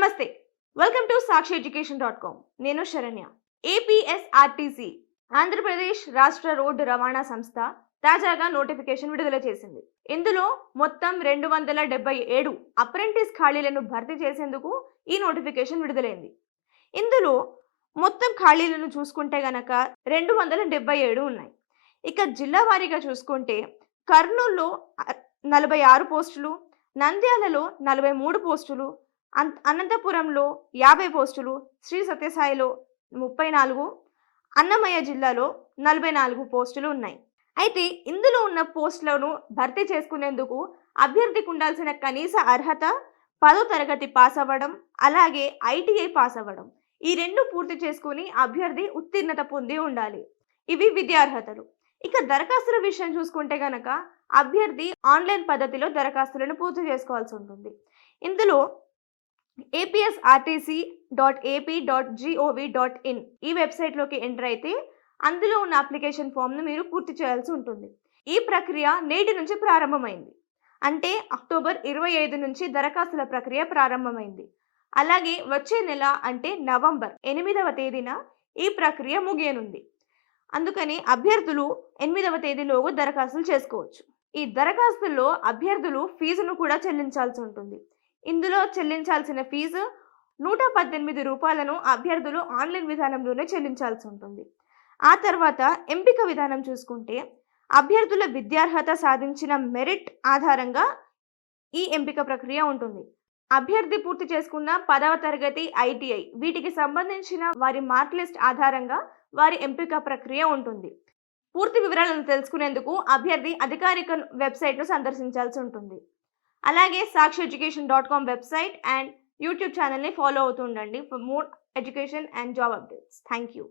నమస్తే, welcome to sakshiyeducation.com. నేను Saranya. APSRTC Andhra Pradesh రాష్ట్ర రోడ్డు రవాణా సంస్థ తాజాగా నోటిఫికేషన్ విడుదల చేసింది. ఇందులో మొత్తం 277 అప్రెంటిస్ ఖాళీలను భర్తీ చేసేందుకు ఈ నోటిఫికేషన్ విడుదలైంది. ఇందులో మొత్తం ఖాళీలను చూసుకుంటే గనక 277 ఉన్నాయి. ఇక జిల్లా వారీగా చూసుకుంటే కర్నూలులో 46 పోస్టులు, నంద్యాలలో 43 పోస్టులు, అనంతపురంలో 50 పోస్టులు, శ్రీ సత్యసాయిలో 34, అన్నమయ్య జిల్లాలో 44 పోస్టులు ఉన్నాయి. అయితే ఇందులో ఉన్న పోస్టులను భర్తీ చేసుకునేందుకు అభ్యర్థికి ఉండాల్సిన కనీస అర్హత 10వ తరగతి పాస్ అవ్వడం, అలాగే ఐటీఐ పాస్ అవ్వడం. ఈ రెండు పూర్తి చేసుకుని అభ్యర్థి ఉత్తీర్ణత పొంది ఉండాలి. ఇవి విద్యార్హతలు. ఇక దరఖాస్తుల విషయం చూసుకుంటే గనక అభ్యర్థి ఆన్లైన్ పద్ధతిలో దరఖాస్తులను పూర్తి చేసుకోవాల్సి ఉంటుంది. ఇందులో apsrtc.ap.gov.in ఈ వెబ్సైట్లోకి ఎంటర్ అయితే అందులో ఉన్న అప్లికేషన్ ఫామ్ను మీరు పూర్తి చేయాల్సి ఉంటుంది. ఈ ప్రక్రియ నేటి నుంచి ప్రారంభమైంది. అంటే అక్టోబర్ 25 నుంచి దరఖాస్తుల ప్రక్రియ ప్రారంభమైంది. అలాగే వచ్చే నెల అంటే నవంబర్ 8వ తేదీన ఈ ప్రక్రియ ముగియనుంది. అందుకని అభ్యర్థులు 8వ తేదీలోగా దరఖాస్తులు చేసుకోవచ్చు. ఈ దరఖాస్తుల్లో అభ్యర్థులు ఫీజును కూడా చెల్లించాల్సి ఉంటుంది. ఇందులో చెల్లించాల్సిన ఫీజు 118 రూపాయలను అభ్యర్థులు ఆన్లైన్ విధానంలోనే చెల్లించాల్సి ఉంటుంది. ఆ తర్వాత ఎంపిక విధానం చూసుకుంటే అభ్యర్థుల విద్యార్హత సాధించిన మెరిట్ ఆధారంగా ఈ ఎంపిక ప్రక్రియ ఉంటుంది. అభ్యర్థి పూర్తి చేసుకున్న 10వ తరగతి ఐటీఐ వీటికి సంబంధించిన వారి మార్క్ లిస్ట్ ఆధారంగా వారి ఎంపిక ప్రక్రియ ఉంటుంది. పూర్తి వివరాలను తెలుసుకునేందుకు అభ్యర్థి అధికారిక వెబ్సైట్ను సందర్శించాల్సి ఉంటుంది. అలాగే sakshiyeducation.com వెబ్సైట్ అండ్ యూట్యూబ్ ఛానల్ని ఫాలో అవుతూ ఉండండి for more education and job updates. Thank you.